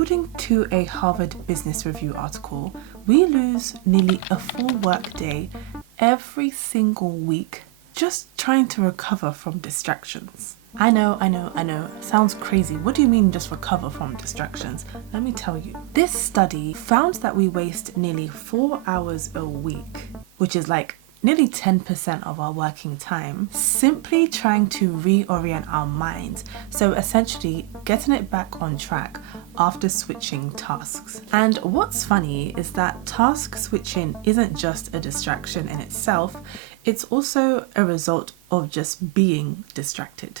According to a Harvard Business Review article, we lose nearly a full workday every single week just trying to recover from distractions. I know. Sounds crazy. What do you mean just recover from distractions? Let me tell you. This study found that we waste nearly 4 hours a week, which is like nearly 10% of our working time, simply trying to reorient our minds. So essentially getting it back on track after switching tasks. And what's funny is that task switching isn't just a distraction in itself, it's also a result of just being distracted.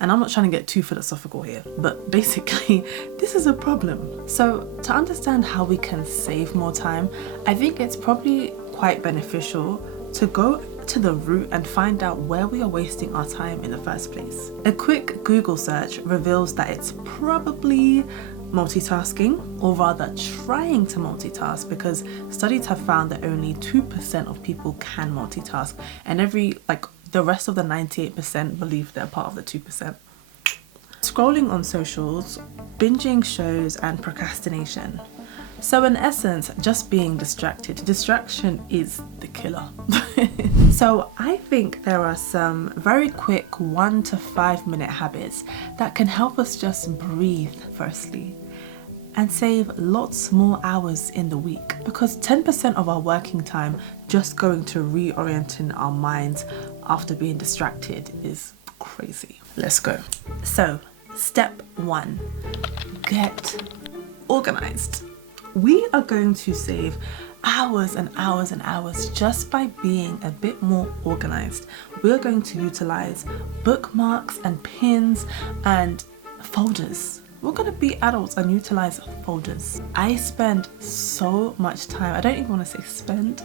And I'm not trying to get too philosophical here, but basically this is a problem. So to understand how we can save more time, I think it's probably quite beneficial to go to the root and find out where we are wasting our time in the first place. A quick Google search reveals that it's probably multitasking, or rather trying to multitask, because studies have found that only 2% of people can multitask, and the rest of the 98% believe they're part of the 2%. Scrolling on socials, binging shows, and procrastination. So in essence, just being distracted. Distraction is the killer. So I think there are some very quick 1 to 5 minute habits that can help us just breathe firstly and save lots more hours in the week, because 10% of our working time just going to reorienting our minds after being distracted is crazy. Let's go. So step 1, get organized. We are going to save hours and hours and hours just by being a bit more organized. We are going to utilize bookmarks and pins and folders. We're going to be adults and utilize folders. I spend so much time, I don't even want to say spend,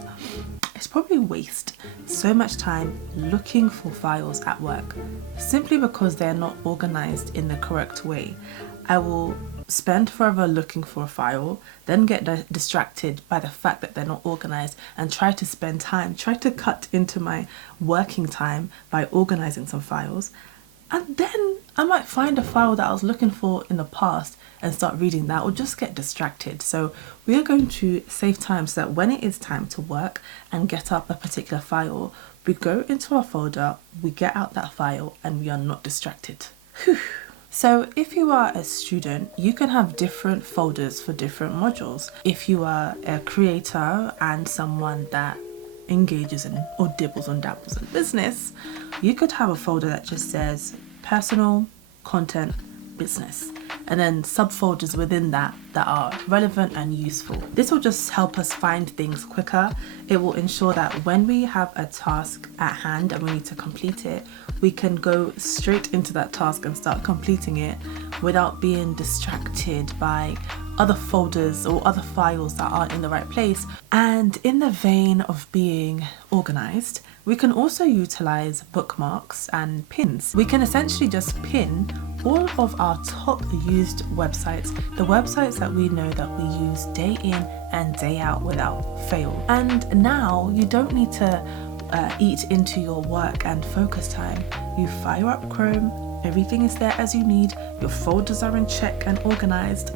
it's probably waste so much time looking for files at work simply because they're not organized in the correct way. I will spend forever looking for a file, then get distracted by the fact that they're not organized and try to cut into my working time by organizing some files. And then I might find a file that I was looking for in the past and start reading that, or just get distracted. So we are going to save time so that when it is time to work and get up a particular file, we go into our folder, we get out that file, and we are not distracted. Whew. So if you are a student, you can have different folders for different modules. If you are a creator and someone that engages in or dabbles in business, you could have a folder that just says personal, content, business, and then subfolders within that are relevant and useful. This will just help us find things quicker. It will ensure that when we have a task at hand and we need to complete it, we can go straight into that task and start completing it without being distracted by other folders or other files that aren't in the right place. And in the vein of being organized, we can also utilize bookmarks and pins. We can essentially just pin all of our top used websites, the websites that we know that we use day in and day out without fail. And now you don't need to eat into your work and focus time. You fire up Chrome, everything is there as you need, your folders are in check and organized.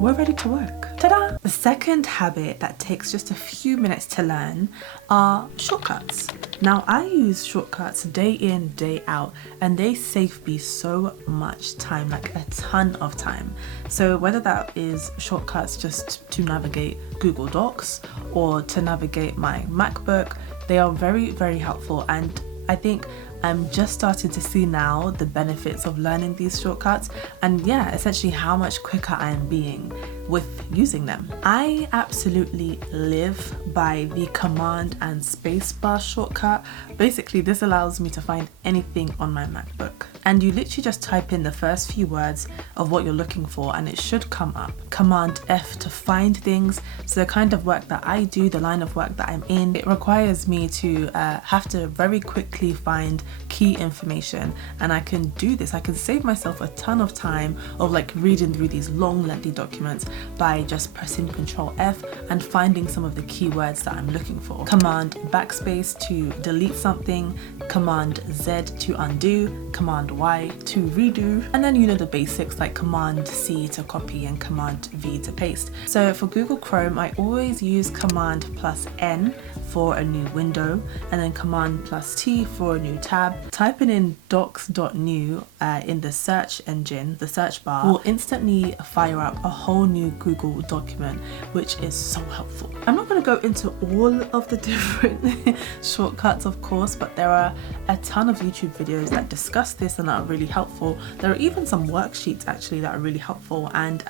We're ready to work. Ta-da! The second habit that takes just a few minutes to learn are shortcuts. Now I use shortcuts day in, day out, and they save me so much time, like a ton of time. So whether that is shortcuts just to navigate Google Docs or to navigate my MacBook, they are very, very helpful. And I think I'm just starting to see now the benefits of learning these shortcuts and essentially how much quicker I am being with using them. I absolutely live by the command and spacebar shortcut. Basically, this allows me to find anything on my MacBook. And you literally just type in the first few words of what you're looking for and it should come up. Command F to find things. So the kind of work that I do, the line of work that I'm in, it requires me to have to very quickly find key information, and I can do this. I can save myself a ton of time of like reading through these long lengthy documents by just pressing Control F and finding some of the keywords that I'm looking for. Command backspace to delete something, Command Z to undo, Command Y to redo, and then you know the basics like Command C to copy and Command V to paste. So for Google Chrome, I always use Command plus N for a new window, and then Command plus T for a new tab. Typing in docs.new in the search engine, the search bar, will instantly fire up a whole new Google document, which is so helpful. I'm not going to go into all of the different shortcuts, of course, but there are a ton of YouTube videos that discuss this and are really helpful. There are even some worksheets actually that are really helpful, and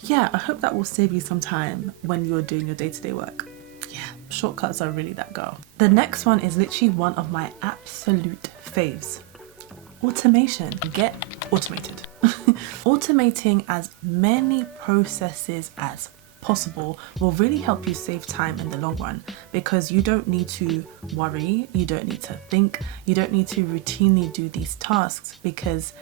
yeah, I hope that will save you some time when you're doing your day-to-day work. Shortcuts are really that go. The next one is literally one of my absolute faves. Automation. Get automated. Automating as many processes as possible will really help you save time in the long run, because you don't need to worry, you don't need to think, you don't need to routinely do these tasks, because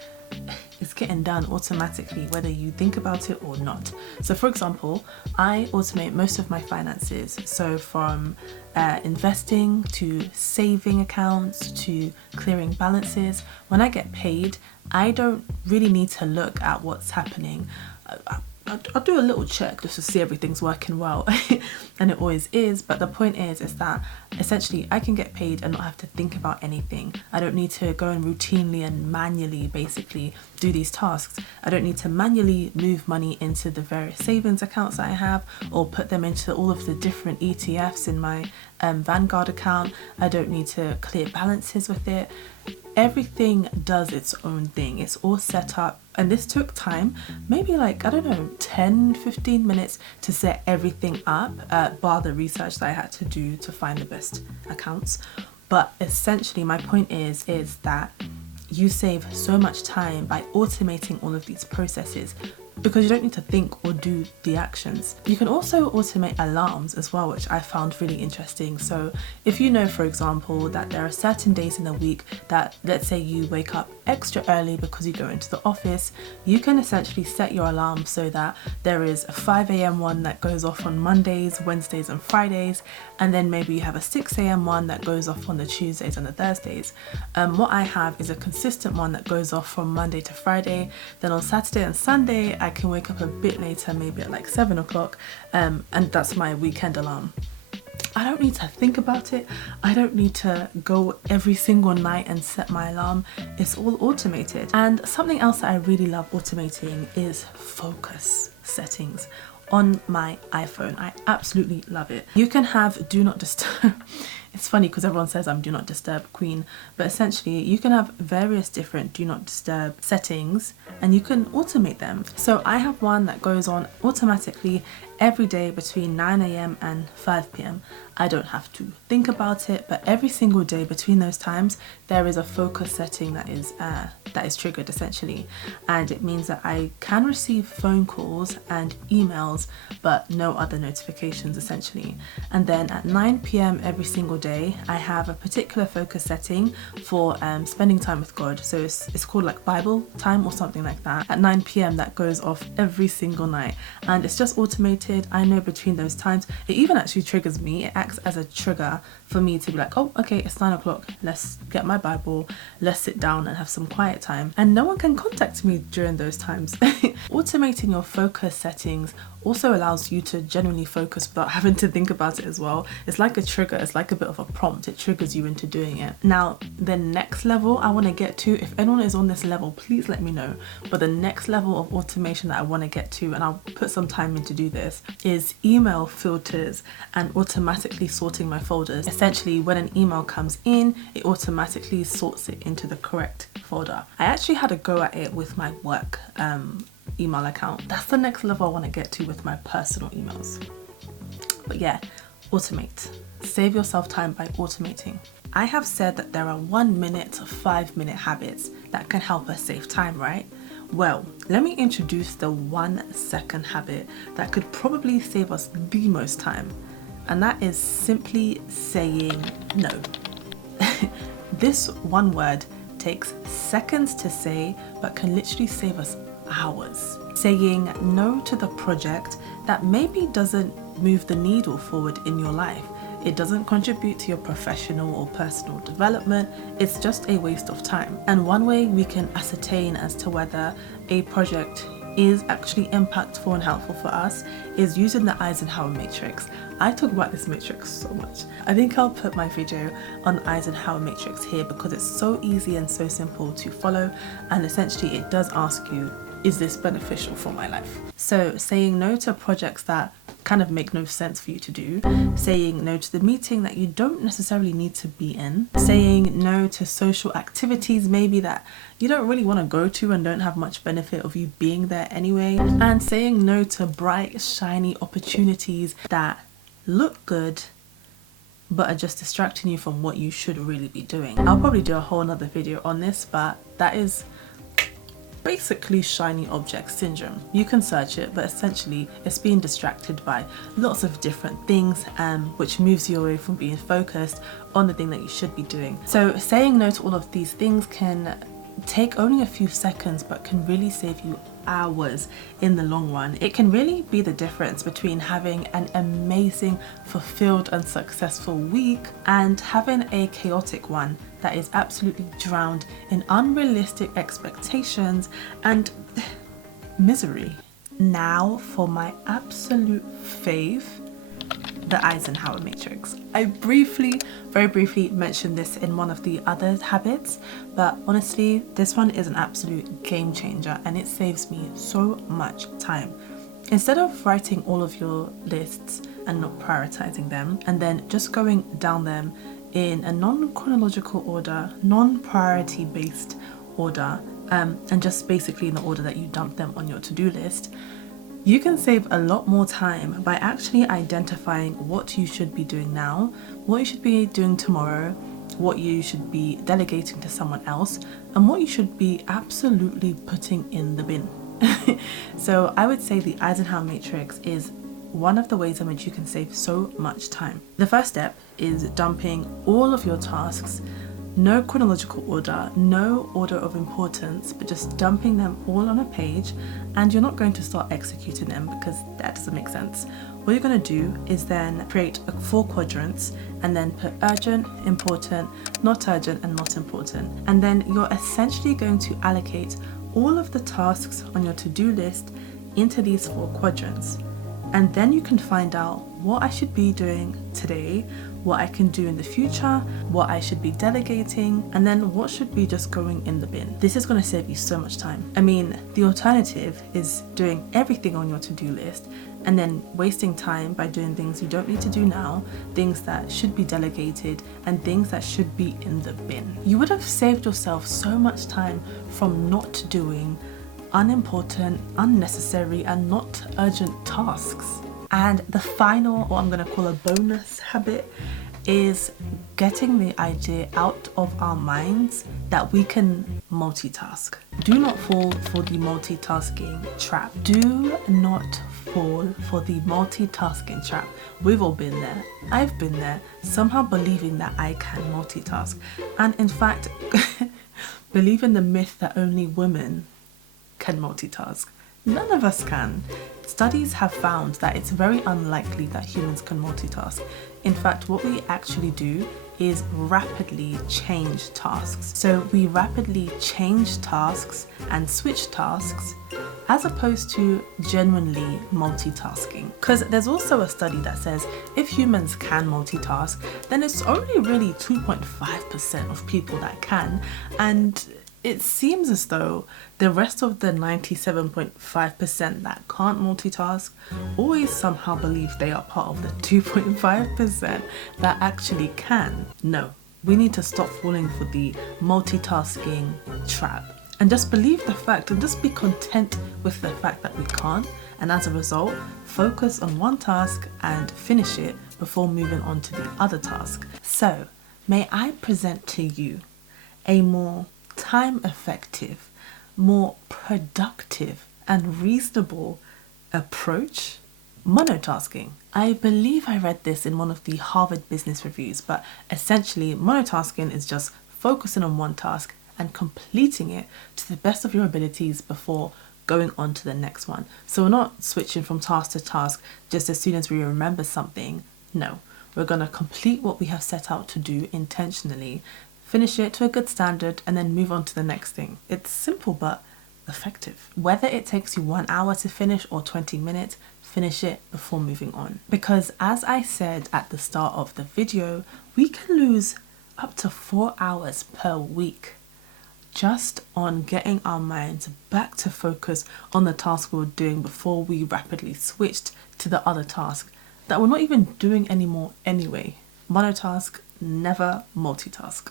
it's getting done automatically whether you think about it or not. So for example, I automate most of my finances, so from investing to saving accounts to clearing balances. When I get paid, I don't really need to look at what's happening. I'll do a little check just to see everything's working well, and it always is, but the point is that essentially I can get paid and not have to think about anything. I don't need to go and routinely and manually basically do these tasks. I don't need to manually move money into the various savings accounts that I have, or put them into all of the different ETFs in my Vanguard account. I don't need to clear balances with it. Everything does its own thing. It's all set up, and this took time, maybe like, I don't know, 10-15 minutes to set everything up, bar the research that I had to do to find the best accounts. But essentially my point is that you save so much time by automating all of these processes, because you don't need to think or do the actions. You can also automate alarms as well, which I found really interesting. So if you know, for example, that there are certain days in the week that, let's say you wake up extra early because you go into the office, you can essentially set your alarm so that there is a 5 a.m. one that goes off on Mondays, Wednesdays and Fridays, and then maybe you have a 6 a.m. one that goes off on the Tuesdays and the Thursdays. What I have is a consistent one that goes off from Monday to Friday. Then on Saturday and Sunday I can wake up a bit later, maybe at like 7 o'clock, and that's my weekend alarm. I don't need to think about it. I don't need to go every single night and set my alarm. It's all automated. And something else that I really love automating is focus settings on my iPhone. I absolutely love it. You can have do not disturb. It's funny because everyone says I'm do not disturb queen, but essentially you can have various different do not disturb settings and you can automate them. So I have one that goes on automatically every day between 9 a.m. and 5 p.m. I don't have to think about it, but every single day between those times there is a focus setting that is triggered essentially, and it means that I can receive phone calls and emails but no other notifications essentially. And then at 9 p.m. every single day I have a particular focus setting for spending time with God. So it's called like Bible time or something like that. At 9 p.m. that goes off every single night, and it's just automated. I know between those times it even actually triggers me. It acts as a trigger for me to be like, oh okay, it's 9 o'clock, let's get my Bible, let's sit down and have some quiet time, and no one can contact me during those times. Automating your focus settings also allows you to genuinely focus without having to think about it as well. It's like a trigger, it's like a bit of a prompt, it triggers you into doing it. Now the next level I want to get to, if anyone is on this level please let me know, but the next level of automation that I want to get to, and I'll put some time in to do this, is email filters and automatically sorting my folders. Essentially when an email comes in, it automatically sorts it into the correct folder. I actually had a go at it with my work email account. That's the next level I want to get to with my personal emails. But yeah, automate. Save yourself time by automating. I have said that there are 1 minute to 5 minute habits that can help us save time, right? Well, let me introduce the 1 second habit that could probably save us the most time, and that is simply saying no. This one word takes seconds to say but can literally save us hours. Saying no to the project that maybe doesn't move the needle forward in your life. It doesn't contribute to your professional or personal development. It's just a waste of time. And one way we can ascertain as to whether a project is actually impactful and helpful for us is using the Eisenhower matrix. I talk about this matrix so much. I think I'll put my video on the Eisenhower matrix here because it's so easy and so simple to follow, and essentially it does ask you, is this beneficial for my life? So saying no to projects that kind of make no sense for you to do, saying no to the meeting that you don't necessarily need to be in, saying no to social activities maybe that you don't really want to go to and don't have much benefit of you being there anyway, and saying no to bright, shiny opportunities that look good but are just distracting you from what you should really be doing. I'll probably do a whole nother video on this, but that is basically shiny object syndrome. You can search it, but essentially it's being distracted by lots of different things, which moves you away from being focused on the thing that you should be doing. So saying no to all of these things can take only a few seconds but can really save you hours in the long run. It can really be the difference between having an amazing, fulfilled and successful week and having a chaotic one that is absolutely drowned in unrealistic expectations and misery. Now for my absolute fave, the Eisenhower matrix. I very briefly mentioned this in one of the other habits, but honestly, this one is an absolute game changer and it saves me so much time. Instead of writing all of your lists and not prioritizing them and then just going down them in a non-chronological order, non-priority based order, and just basically in the order that you dump them on your to-do list, you can save a lot more time by actually identifying what you should be doing now, what you should be doing tomorrow, what you should be delegating to someone else, and what you should be absolutely putting in the bin. So I would say the Eisenhower matrix is one of the ways in which you can save so much time. The first step is dumping all of your tasks, no chronological order, no order of importance, but just dumping them all on a page, and you're not going to start executing them because that doesn't make sense. What you're going to do is then create 4 quadrants and then put urgent, important, not urgent and not important. And then you're essentially going to allocate all of the tasks on your to-do list into these 4 quadrants. And then you can find out what I should be doing today, what I can do in the future, what I should be delegating, and then what should be just going in the bin. This is going to save you so much time. I mean, the alternative is doing everything on your to-do list and then wasting time by doing things you don't need to do now, things that should be delegated, and things that should be in the bin. You would have saved yourself so much time from not doing unimportant, unnecessary, and not urgent tasks. And the final, or I'm going to call a bonus habit, is getting the idea out of our minds that we can multitask. Do not fall for the multitasking trap. Do not fall for the multitasking trap. We've all been there. I've been there, somehow believing that I can multitask. And in fact, believing the myth that only women can multitask. None of us can. Studies have found that it's very unlikely that humans can multitask. In fact, what we actually do is rapidly change tasks. So we rapidly change tasks and switch tasks as opposed to genuinely multitasking. Because there's also a study that says if humans can multitask, then it's only really 2.5% of people that can, and it seems as though the rest of the 97.5% that can't multitask always somehow believe they are part of the 2.5% that actually can. No, we need to stop falling for the multitasking trap and just believe the fact and just be content with the fact that we can't, and as a result, focus on one task and finish it before moving on to the other task. So, may I present to you a more time-effective, more productive and reasonable approach? Monotasking. I believe I read this in one of the Harvard Business Reviews, but essentially monotasking is just focusing on one task and completing it to the best of your abilities before going on to the next one. So we're not switching from task to task just as soon as we remember something. No, we're going to complete what we have set out to do intentionally, finish it to a good standard, and then move on to the next thing. It's simple but effective. Whether it takes you 1 hour to finish or 20 minutes, finish it before moving on. Because as I said at the start of the video, we can lose up to 4 hours per week just on getting our minds back to focus on the task we were doing before we rapidly switched to the other task that we're not even doing anymore anyway. Monotask, never multitask.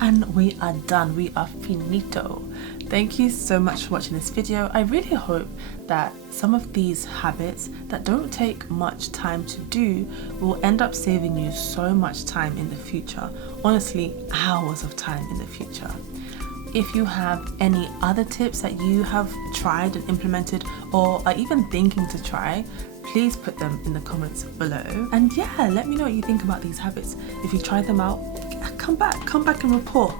And we are done. We are finito. Thank you so much for watching this video. I really hope that some of these habits that don't take much time to do will end up saving you so much time in the future. Honestly, hours of time in the future. If you have any other tips that you have tried and implemented or are even thinking to try, please put them in the comments below. And yeah, let me know what you think about these habits. If you tried them out, come back and report.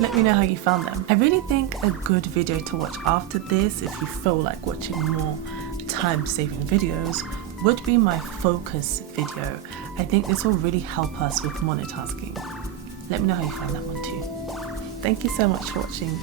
Let me know how you found them. I really think a good video to watch after this, if you feel like watching more time-saving videos, would be my focus video. I think this will really help us with monotasking. Let me know how you found that one too. Thank you so much for watching.